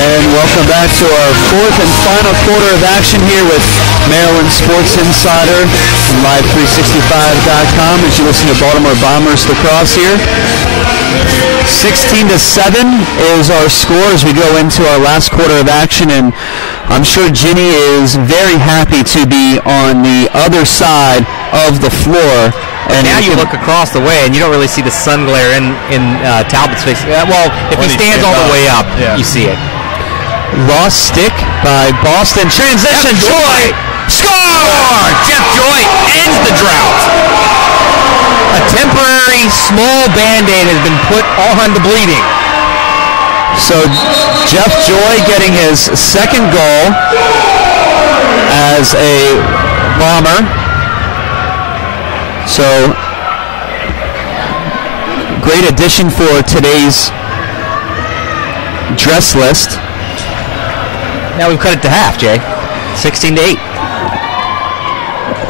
And welcome back to our fourth and final quarter of action here with Maryland Sports Insider and Live365.com as you listen to Baltimore Bombers lacrosse here. 16-7 is our score as we go into our last quarter of action, and I'm sure Ginny is very happy to be on the other side of the floor. And now you look across the way and you don't really see the sun glare in Talbot's face. Well, if he stands all the way up, you see it. Lost stick by Boston. Transition. Jeff Joy. Score! Jeff Joy ends the drought. A temporary small Band-Aid has been put on the bleeding. So Jeff Joy getting his second goal as a Bomber. So great addition for today's dress list. Now we've cut it to half, Jay. 16-8.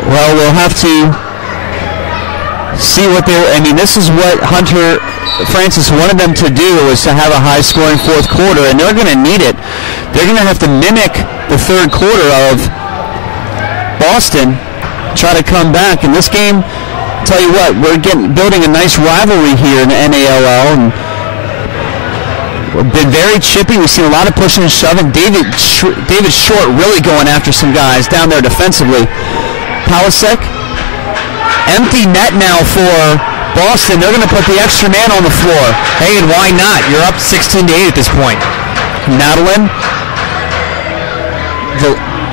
Well, we'll have to see what they're... I mean, this is what Hunter Francis wanted them to do, was to have a high-scoring fourth quarter, and they're going to need it. They're going to have to mimic the third quarter of Boston, try to come back. In this game, tell you what, we're building a nice rivalry here in the NALL, and we've been very chippy. We've seen a lot of pushing and shoving. David Short really going after some guys down there defensively. Palasek, empty net now for Boston. They're going to put the extra man on the floor. Hey, and why not? You're up 16-8 at this point. Madeline.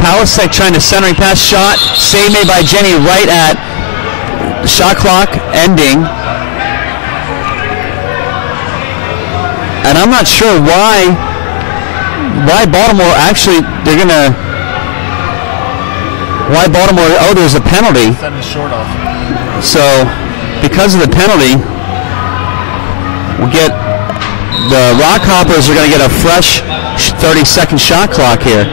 Palasek trying to centering pass shot. Save made by Jenny right at shot clock ending. And I'm not sure why Baltimore actually, why Baltimore, there's a penalty. Short off. So because of the penalty, we'll get, the RockHoppers are going to get a fresh 30-second shot clock here.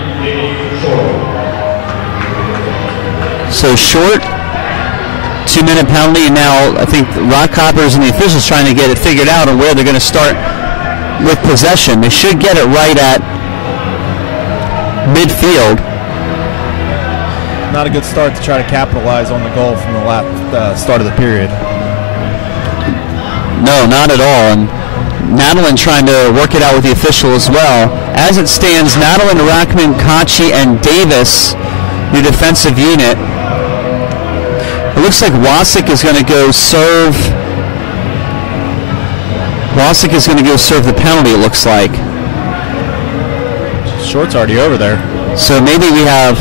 So Short, 2-minute penalty, and now I think the RockHoppers and the officials trying to get it figured out on where they're going to start with possession. They should get it right at midfield. Not a good start to try to capitalize on the goal from the start of the period. No, not at all. And Madeline trying to work it out with the official as well. As it stands, Madeline, Rackman, Kochi, and Davis, your defensive unit. It looks like Wasik is going to go serve. Wasik is going to go serve the penalty, it looks like. Short's already over there. So maybe we have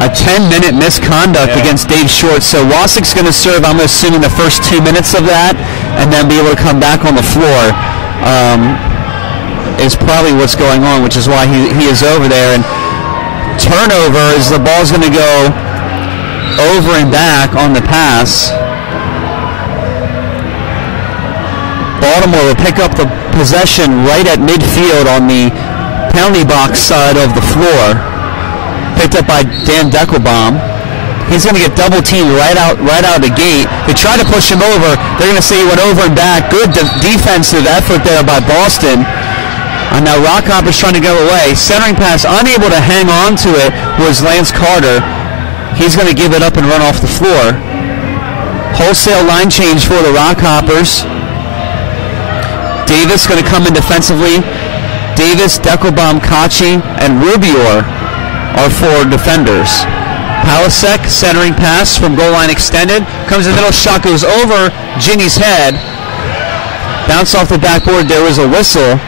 a 10-minute misconduct against Dave Short. So Wasik's going to serve, I'm assuming, the first 2 minutes of that, and then be able to come back on the floor. Is probably what's going on, which is why he is over there. And turnover is the ball's going to go over and back on the pass. Baltimore will pick up the possession right at midfield on the penalty box side of the floor. Picked up by Dan Deckelbaum. He's going to get double teamed right out of the gate. They try to push him over. They're going to say he went over and back. Good defensive effort there by Boston. And now RockHoppers trying to go away. Centering pass, unable to hang on to it, was Lance Carter. He's going to give it up and run off the floor. Wholesale line change for the RockHoppers. Davis going to come in defensively. Davis, Deckelbaum, Kochi, and Rubior are four defenders. Palasek, centering pass from goal line extended. Comes in the middle, shot goes over Ginny's head. Bounce off the backboard, there was a whistle.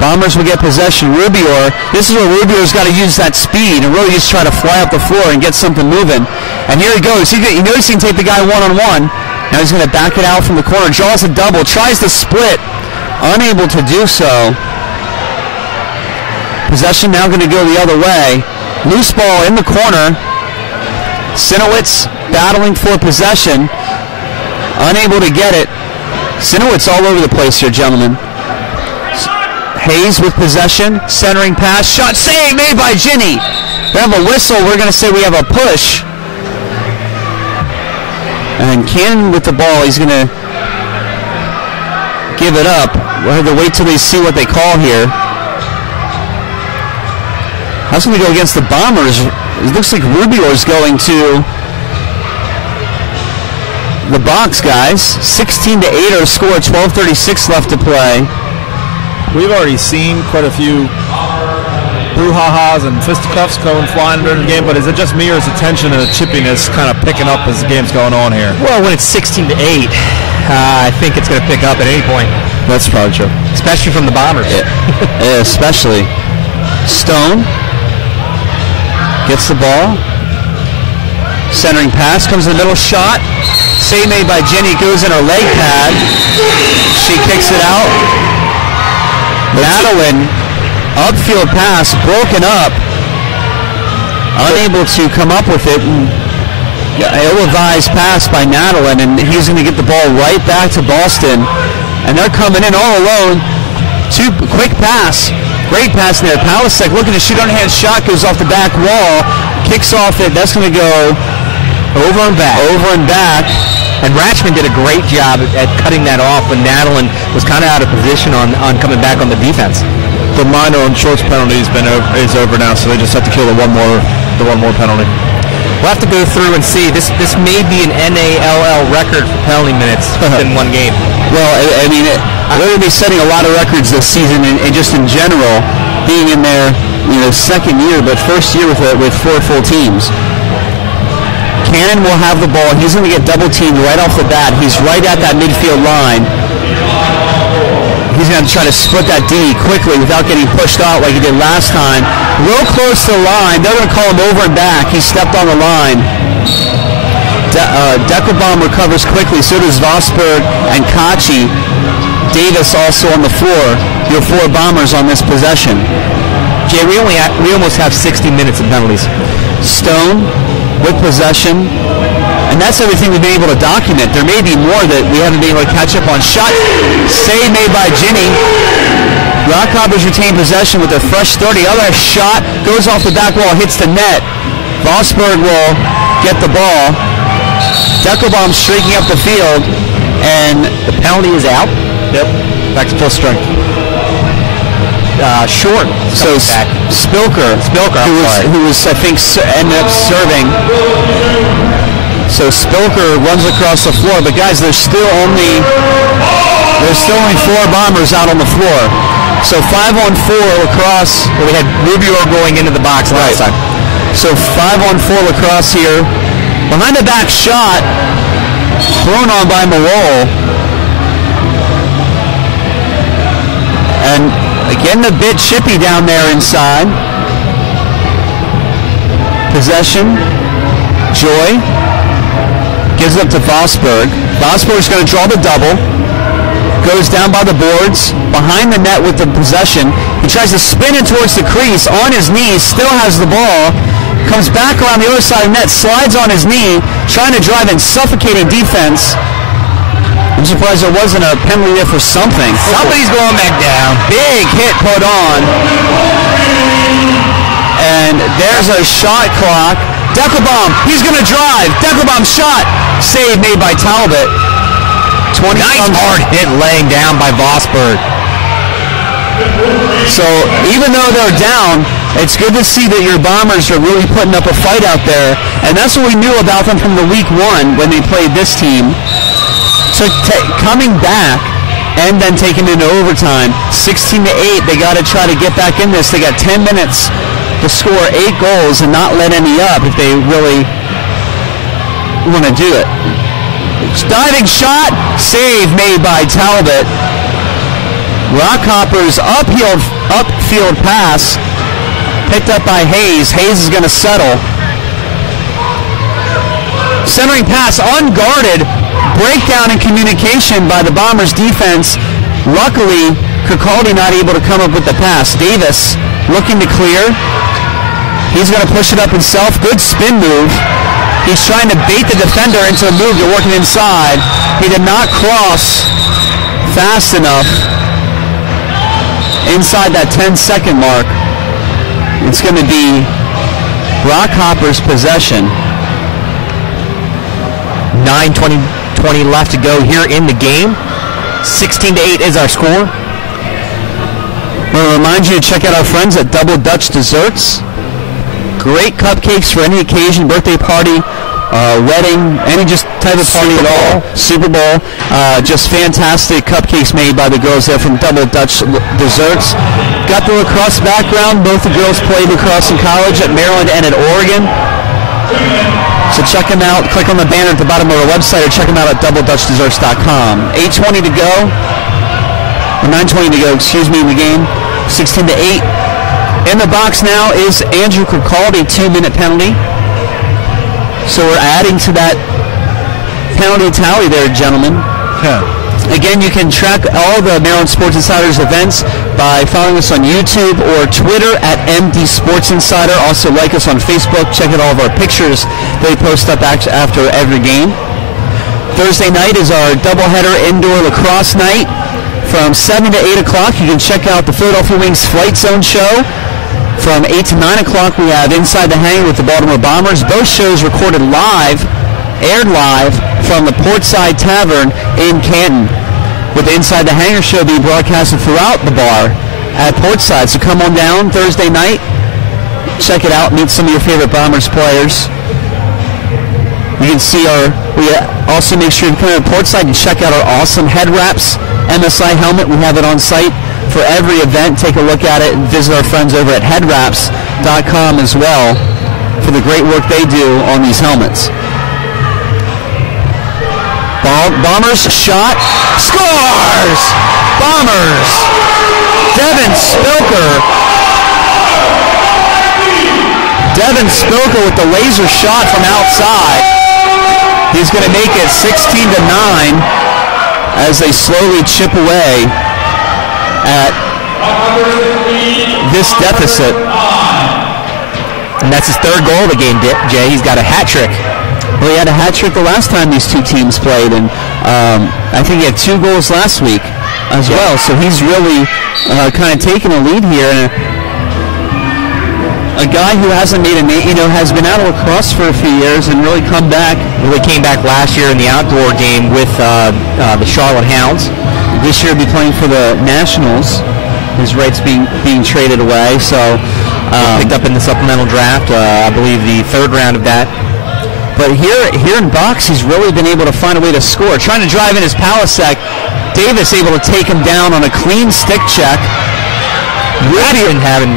Bombers will get possession. Rubior, this is where Rubior's got to use that speed and really just try to fly up the floor and get something moving. And here he goes. He knows he can take the guy one-on-one. Now he's going to back it out from the corner. Draws a double. Tries to split. Unable to do so. Possession now going to go the other way. Loose ball in the corner. Sinowitz battling for possession. Unable to get it. Sinowitz all over the place here, gentlemen. Hayes with possession, centering pass, shot, save made by Ginny. We have a whistle, we're going to say we have a push. And Cannon with the ball, he's going to give it up. We'll have to wait till they see what they call here. How's going to go against the Bombers? It looks like Rubio is going to the box, guys. 16-8 our score. 12:36 left to play. We've already seen quite a few brouhahas and fisticuffs going flying during the game, but is it just me or is the tension and the chippiness kind of picking up as the game's going on here? Well, when it's 16-8, I think it's going to pick up at any point. That's probably true. Especially from the Bombers. Yeah, especially. Stone gets the ball. Centering pass, comes in the middle, shot. Save made by Jenny, goes in her leg pad. She kicks it out. Madeline, upfield pass, broken up. Unable to come up with it. Ill-advised pass by Madeline, and he's going to get the ball right back to Boston. And they're coming in all alone. Quick pass. Great pass there. Palisek looking to shoot on hand shot, goes off the back wall, kicks off it. That's going to go over and back. And Ratchman did a great job at cutting that off when Madeline was kind of out of position on coming back on the defense. The minor and shorts penalty is over now, so they just have to kill the one more penalty. We'll have to go through and see. This may be an NALL record for penalty minutes in one game. Well, I mean, they're going to be setting a lot of records this season, and just in general, being in their second year, but first year with 4 full teams. Cannon will have the ball. He's going to get double teamed right off the bat. He's right at that midfield line. He's going to try to split that D quickly without getting pushed out like he did last time. Real close to the line. They're going to call him over and back. He stepped on the line. Deckelbaum recovers quickly. So does Vosberg and Kachi. Davis also on the floor. Your 4 Bombers on this possession. Jay, we almost have 60 minutes of penalties. Stone with possession, and that's everything we've been able to document. There may be more that we haven't been able to catch up on. Shot save made by Ginny. RockHoppers retain possession with a fresh 30. Other shot goes off the back wall, hits the net. Vosberg will get the ball. Deckelbaum streaking up the field, and the penalty is out. Yep, back to full strength. Short. So Spilker, who was I think ended up serving. So Spilker runs across the floor, but guys, there's still only 4 Bombers out on the floor. So 5-on-4 lacrosse. Well, we had Rubio going into the box last time. So 5-on-4 lacrosse here. Behind the back shot, thrown on by Malol. And getting a bit chippy down there inside. Possession. Joy gives it up to Vosberg. Vosberg's going to draw the double. Goes down by the boards. Behind the net with the possession. He tries to spin it towards the crease. On his knees. Still has the ball. Comes back around the other side of the net. Slides on his knee. Trying to drive in suffocating defense. I'm surprised there wasn't a penalty there for something. Somebody's going back down. Big hit put on. And there's a shot clock. Deckelbaum, he's going to drive. Deckelbaum shot. Save made by Talbot. Nice hard hit laying down by Vosberg. So even though they're down, it's good to see that your Bombers are really putting up a fight out there. And that's what we knew about them from the week 1 when they played this team. So coming back and then taking it into overtime, 16-8, they got to try to get back in this. They got 10 minutes to score 8 goals and not let any up if they really want to do it. Diving shot, save made by Talbot. RockHoppers upfield pass, picked up by Hayes. Hayes is going to settle. Centering pass, unguarded. Breakdown in communication by the Bombers defense. Luckily, Kirkaldy not able to come up with the pass. Davis looking to clear. He's going to push it up himself. Good spin move. He's trying to bait the defender into a move to work it inside. He did not cross fast enough inside that 10-second mark. It's going to be RockHoppers possession. 9:20 left to go here in the game. 16-8 is our score. We'll remind you to check out our friends at Double Dutch Desserts. Great cupcakes for any occasion, birthday party, wedding, any just type of party at all. Super Bowl. Just fantastic cupcakes made by the girls there from Double Dutch Desserts. Got the lacrosse background. Both the girls played lacrosse in college at Maryland and at Oregon. So check them out. Click on the banner at the bottom of our website or check them out at doubledutchdesserts.com. 8:20 to go. Or 9:20 to go, in the game. 16-8. In the box now is Andrew Kirkaldy, 2-minute penalty. So we're adding to that penalty tally there, gentlemen. Yeah. Again, you can track all the Maryland Sports Insiders events by following us on YouTube or Twitter at MD Sports Insider. Also like us on Facebook. Check out all of our pictures they post up after every game. Thursday night is our doubleheader indoor lacrosse night from 7 to 8 o'clock. You can check out the Philadelphia Wings Flight Zone show. From 8 to 9 o'clock, we have Inside the Hangar with the Baltimore Bombers. Both shows recorded live, aired live from the Portside Tavern in Canton, with the Inside the Hangar show being broadcasted throughout the bar at Portside. So come on down Thursday night, check it out, meet some of your favorite Bombers players. You can see we also make sure you come to Portside and check out our awesome head wraps MSI helmet. We have it on site for every event. Take a look at it and visit our friends over at headwraps.com as well for the great work they do on these helmets. Bombers shot. Scores! Bombers! Devin Spilker with the laser shot from outside. He's going to make it 16-9 as they slowly chip away at this deficit. And that's his third goal of the game, Jay. He's got a hat trick. Well, he had a hat trick the last time these two teams played, and I think he had 2 goals last week as well. So he's really kind of taken a lead here. And a guy who hasn't made a name, has been out of lacrosse for a few years and really come back. Really came back last year in the outdoor game with the Charlotte Hounds. This year, he'll be playing for the Nationals. His rights being traded away. So picked up in the supplemental draft, I believe the 3rd round of that. But here in box, he's really been able to find a way to score. Trying to drive in his Palisek. Davis able to take him down on a clean stick check. Rackman, diving.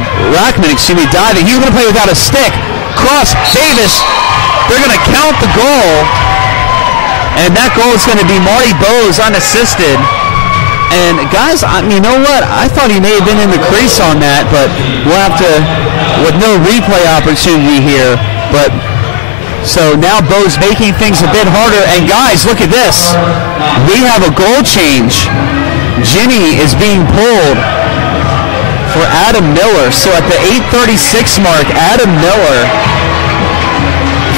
He's going to play without a stick. Cross, Davis. They're going to count the goal. And that goal is going to be Marty Bowes unassisted. And guys, you know what? I thought he may have been in the crease on that, but we'll have to, with no replay opportunity here. But so now Bowes making things a bit harder. And guys, look at this. We have a goal change. Ginny is being pulled for Adam Miller. So at the 8:36 mark, Adam Miller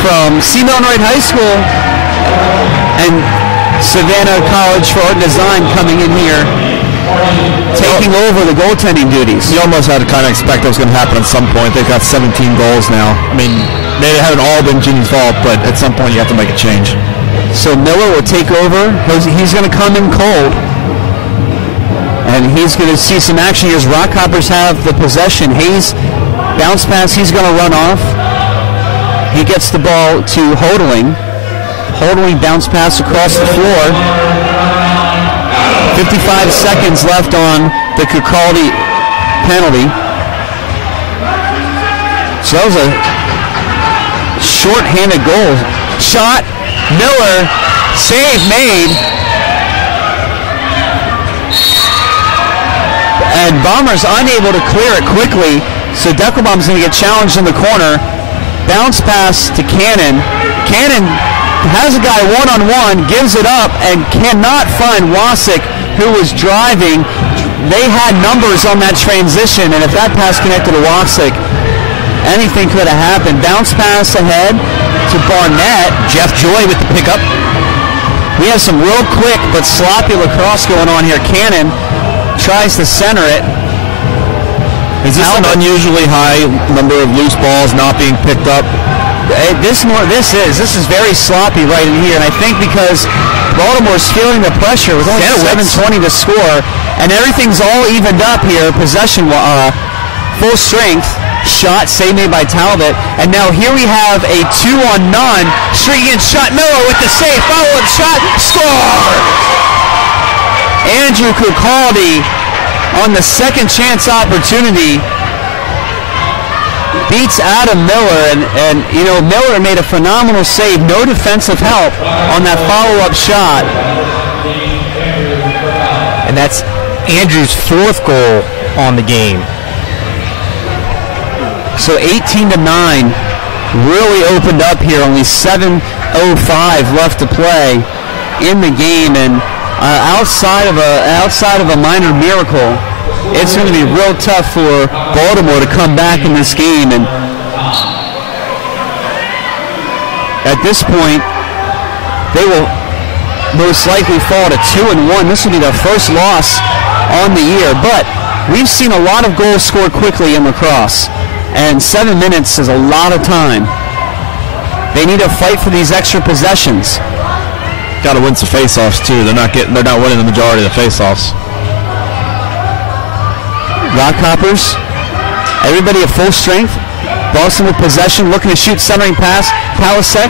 from Seamount Wright High School and Savannah College for Art and Design coming in here, taking over the goaltending duties. You almost had to kind of expect that was going to happen at some point. They've got 17 goals now. I mean, they haven't all been Ginny's fault, but at some point you have to make a change. So Miller will take over. He's going to come in cold. And he's going to see some action here as RockHoppers have the possession. Hayes, bounce pass, he's going to run off. He gets the ball to Hodling. Hodling bounce pass across the floor. 55 seconds left on the Kirkaldy penalty. So that was a short-handed goal. Shot, Miller, save made. And Bombers unable to clear it quickly, so Deckelbaum's going to get challenged in the corner. Bounce pass to Cannon. Cannon has a guy one-on-one, gives it up, and cannot find Wasik, who was driving. They had numbers on that transition, and if that pass connected to Wasik, anything could have happened. Bounce pass ahead to Barnett. Jeff Joy with the pickup. We have some real quick but sloppy lacrosse going on here. Cannon tries to center it. Is this an unusually high number of loose balls not being picked up? This is very sloppy right in here, and I think because Baltimore's feeling the pressure with only 7:20 to score, and everything's all evened up here. Possession, full strength. Shot, save made by Talbot. And now here we have a 2-on-none. Straight in shot. Miller with the save. Follow-up shot. Score! Andrew Kukaldi on the second chance opportunity beats Adam Miller. And you know, Miller made a phenomenal save. No defensive help on that follow-up shot. And that's Andrew's fourth goal on the game. So 18-9 really opened up here. Only 7:05 left to play in the game, and outside of a minor miracle, it's going to be real tough for Baltimore to come back in this game. And at this point, they will most likely fall to 2-1. This will be their first loss on the year. But we've seen a lot of goals scored quickly in lacrosse. And 7 minutes is a lot of time. They need to fight for these extra possessions. Got to win some face-offs too. They're not winning the majority of the face-offs. RockHoppers, everybody at full strength. Boston with possession, looking to shoot, centering pass. Palasek,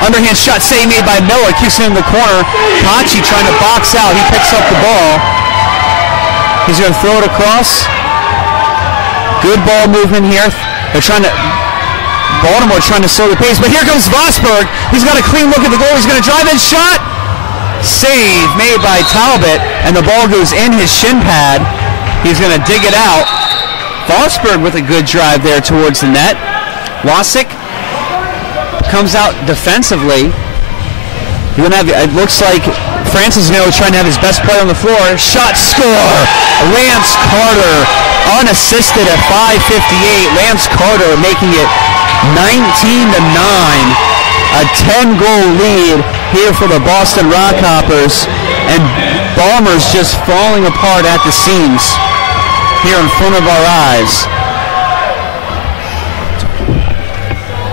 underhand shot, save made by Miller. Keeps it in the corner. Kachi trying to box out. He picks up the ball. He's going to throw it across. Good ball movement here. Baltimore trying to slow the pace, but here comes Vosberg. He's got a clean look at the goal. He's going to drive in, shot. Save made by Talbot, and the ball goes in his shin pad. He's going to dig it out. Vosberg with a good drive there towards the net. Wasik comes out defensively. It looks like Francis trying to have his best player on the floor. Shot, score. Lance Carter unassisted at 5:58. Lance Carter making it 19-9. A 10-goal lead here for the Boston RockHoppers. And Bombers just falling apart at the seams here in front of our eyes.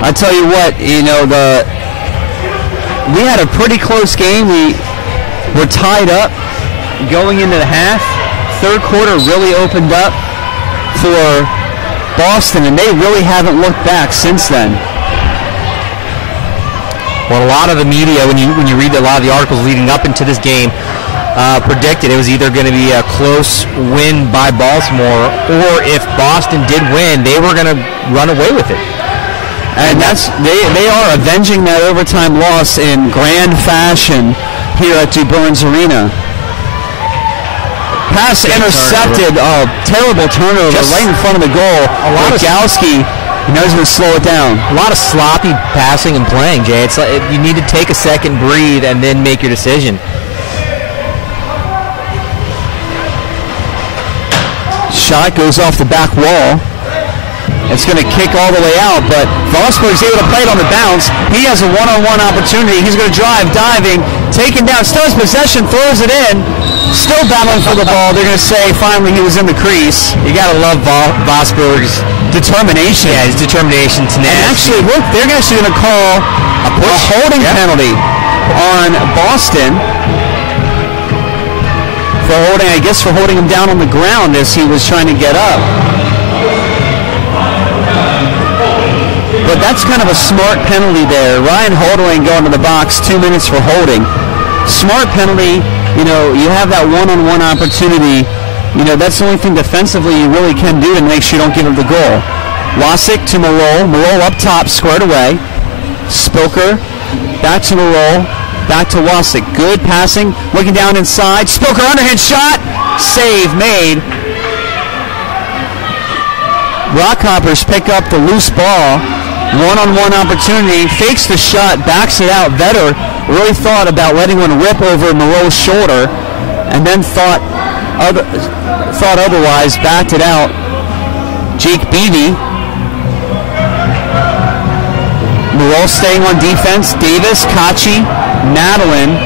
I tell you what, we had a pretty close game. We were tied up going into the half. Third quarter really opened up for Boston, and they really haven't looked back since then. Well, a lot of the media, when you read a lot of the articles leading up into this game, predicted it was either going to be a close win by Baltimore, or if Boston did win, they were going to run away with it. And they are avenging that overtime loss in grand fashion here at DuBurns Arena. Pass intercepted. Terrible turnover right in front of the goal. Rogowski knows to slow it down. A lot of sloppy passing and playing, Jay. It's like you need to take a second, breathe, and then make your decision. Shot goes off the back wall. It's going to kick all the way out, but Vosberg's able to play it on the bounce. He has a one-on-one opportunity. He's going to drive, diving, taken down, still has possession, throws it in, still battling for the ball. They're going to say finally he was in the crease. You got to love Vosberg's determination. Yeah, his determination. And actually, look, they're actually going to call a holding penalty on Boston for holding him down on the ground as he was trying to get up. But that's kind of a smart penalty there. Ryan Holding going to the box, 2 minutes for holding. Smart penalty, you have that one-on-one opportunity. That's the only thing defensively you really can do to make sure you don't give him the goal. Wasik to Marol. Marol up top, squared away. Spilker, back to Marol, back to Wasik. Good passing, looking down inside. Spilker underhand shot, save made. RockHoppers pick up the loose ball. One-on-one opportunity, fakes the shot, backs it out. Vetter really thought about letting one rip over Moreau's shoulder, and then thought otherwise, backed it out. Jake Beebe. Moreau staying on defense. Davis, Kachi, Madeline.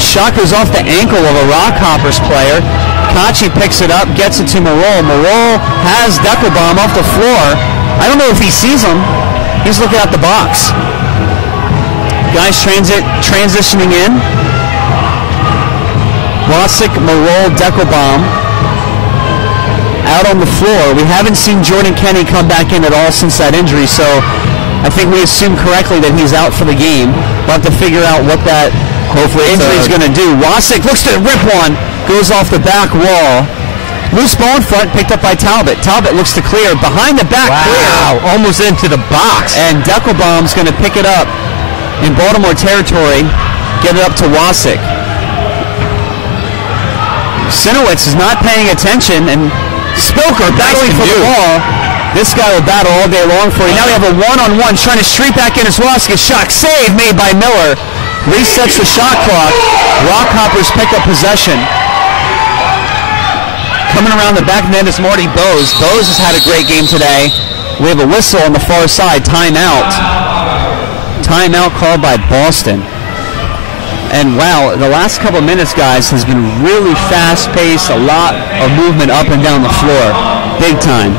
Shot goes off the ankle of a RockHoppers player. Kachi picks it up, gets it to Moreau. Moreau has Deckelbaum off the floor. I don't know if he sees him. He's looking at the box. Guys transitioning in. Wasick, Marol, Deckelbaum out on the floor. We haven't seen Jordan Kenny come back in at all since that injury, so I think we assume correctly that he's out for the game. We'll have to figure out what that injury is going to do. Wasick looks to rip one, goes off the back wall. Loose ball in front, picked up by Talbot. Talbot looks to clear. Behind the back, clear. Almost into the box. And Deckelbaum's going to pick it up in Baltimore territory, get it up to Wasick. Sinowitz is not paying attention, and Spilker battling for the ball. This guy will battle all day long for you. Now we have a one-on-one trying to streak back in as Wasick. Shot save made by Miller. Resets the shot clock. RockHoppers pick up possession. Coming around the back net is Marty Bose. Bose has had a great game today. We have a whistle on the far side. Timeout. Timeout called by Boston. And wow, the last couple of minutes, guys, has been really fast-paced, a lot of movement up and down the floor. Big time.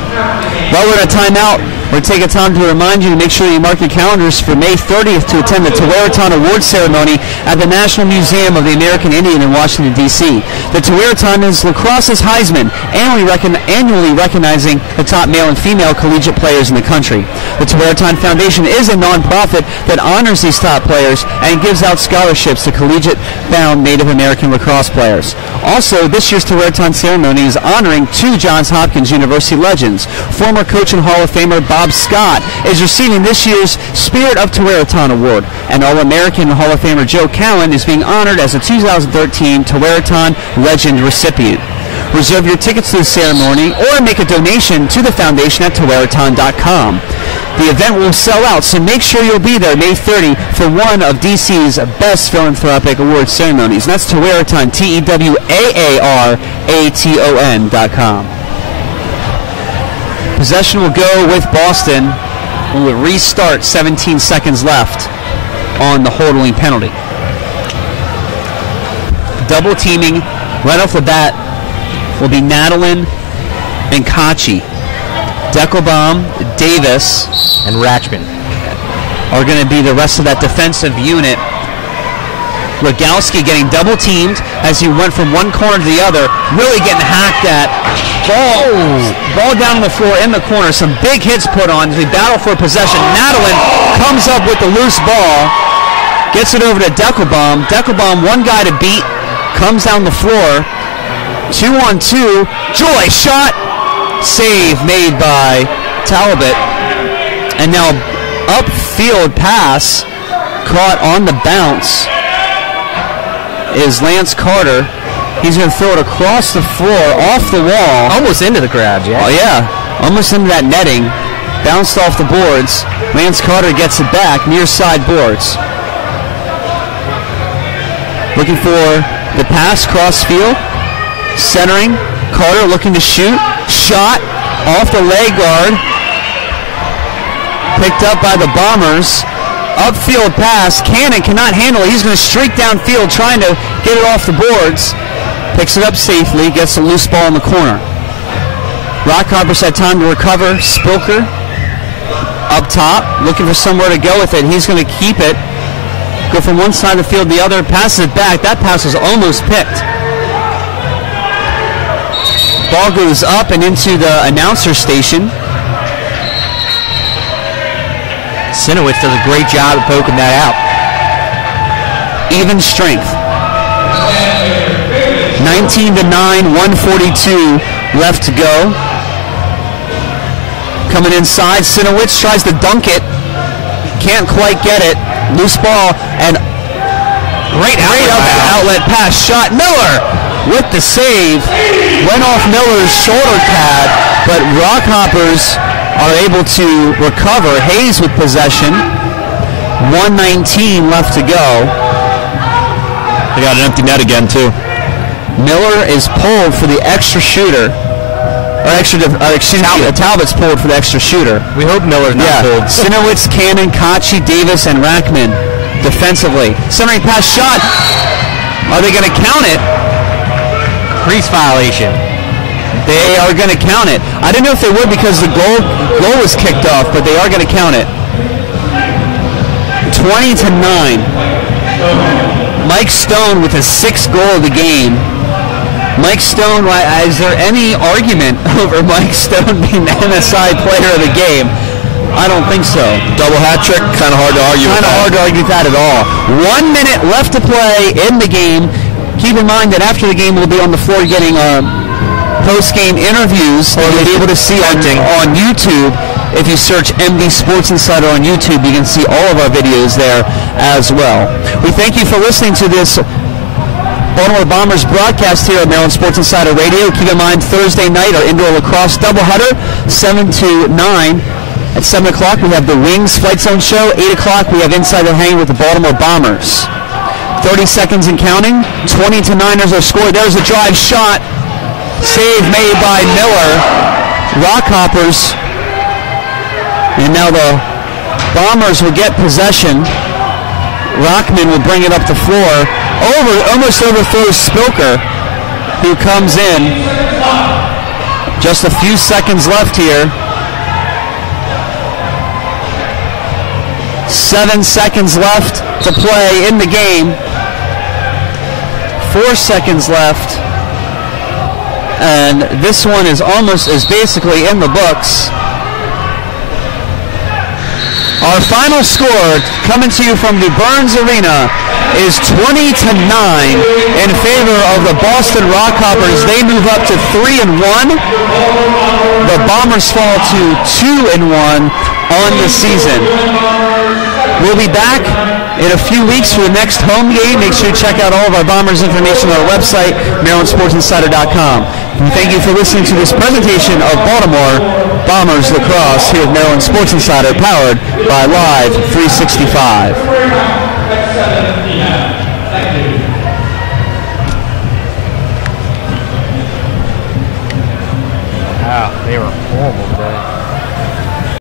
While we're at a timeout, we're taking time to remind you to make sure you mark your calendars for May 30th to attend the Tewaaraton Award Ceremony at the National Museum of the American Indian in Washington, D.C. The Tewaaraton is lacrosse's Heisman, annually recognizing the top male and female collegiate players in the country. The Tewaaraton Foundation is a nonprofit that honors these top players and gives out scholarships to collegiate-bound Native American lacrosse players. Also, this year's Tewaaraton ceremony is honoring two Johns Hopkins University legends. Former coach and Hall of Famer Bob Scott is receiving this year's Spirit of Tewaaraton Award, and All-American Hall of Famer Joe Cowan is being honored as a 2013 Tewaaraton Legend recipient. Reserve your tickets to the ceremony or make a donation to the foundation at Tewaaraton.com. The event will sell out, so make sure you'll be there May 30 for one of DC's best philanthropic award ceremonies. And that's Tewaaraton, TEWAARATON.com. Possession will go with Boston. We will restart 17 seconds left on the holding penalty. Double teaming right off the bat will be Nadalin and Kachi. Deckelbaum, Davis, and Ratchman are going to be the rest of that defensive unit. Rogowski getting double teamed as he went from one corner to the other, really getting hacked at. Ball down on the floor in the corner. Some big hits put on as we battle for possession. Nadalin comes up with the loose ball, gets it over to Deckelbaum. Deckelbaum, one guy to beat, comes down the floor. 2-on-2. Joy shot. Save made by Talbot. And now upfield pass caught on the bounce is Lance Carter. He's going to throw it across the floor, off the wall. Almost into the crowd, yeah. Oh, yeah. Almost into that netting. Bounced off the boards. Lance Carter gets it back, near side boards. Looking for the pass, cross field. Centering. Carter looking to shoot. Shot off the leg guard. Picked up by the Bombers. Upfield pass. Cannon cannot handle it. He's going to streak downfield trying to get it off the boards. Picks it up safely. Gets a loose ball in the corner. RockHoppers had time to recover. Spilker up top. Looking for somewhere to go with it. He's going to keep it. Go from one side of the field to the other. Passes it back. That pass was almost picked. Ball goes up and into the announcer station. Sinowitz does a great job of poking that out. Even strength. 19-9, 1:42 left to go. Coming inside, Sinowitz tries to dunk it. Can't quite get it. Loose ball and great outlet pass. Shot. Miller with the save. Went off Miller's shoulder pad, but RockHoppers are able to recover. Hayes with possession. 1:19 left to go. They got an empty net again, too. Miller is pulled for the extra shooter. Talbot's pulled for the extra shooter. We hope Miller's not pulled. Sinowitz, Cannon, Kachi, Davis, and Rackman defensively. Centering pass shot. Are they going to count it? Crease violation. They are going to count it. I didn't know if they would because the goal was kicked off, but they are going to count it. 12 20-9. Mike Stone with his 6th goal of the game. Mike Stone, is there any argument over Mike Stone being the MSI player of the game? I don't think so. Double hat trick, kind of hard to argue with that. Kind of hard to argue with that at all. 1 minute left to play in the game. Keep in mind that after the game we'll be on the floor getting post-game interviews that you'll be able to see on YouTube. If you search MD Sports Insider on YouTube, you can see all of our videos there as well. We thank you for listening to this Baltimore Bombers broadcast here at Maryland Sports Insider Radio. Keep in mind, Thursday night, our indoor lacrosse doubleheader, 7 to 9. At 7 o'clock, we have the Wings Flight Zone Show. 8 o'clock, we have Inside the Hang with the Baltimore Bombers. 30 seconds and counting. 20-9 is our score. There's a drive shot. Save made by Miller. RockHoppers. And now the Bombers will get possession. Rockman will bring it up the floor. Almost overthrows Spilker, who comes in. Just a few seconds left here. 7 seconds left to play in the game. 4 seconds left. And this one is basically in the books. Our final score, coming to you from the Burns Arena, is 20-9 in favor of the Boston RockHoppers. They move up to 3-1. The Bombers fall to 2-1 on the season. We'll be back in a few weeks for the next home game. Make sure you check out all of our Bombers information on our website, MarylandSportsInsider.com. And thank you for listening to this presentation of Baltimore Bombers Lacrosse here at Maryland Sports Insider, powered by Live 365. Wow, they were horrible today.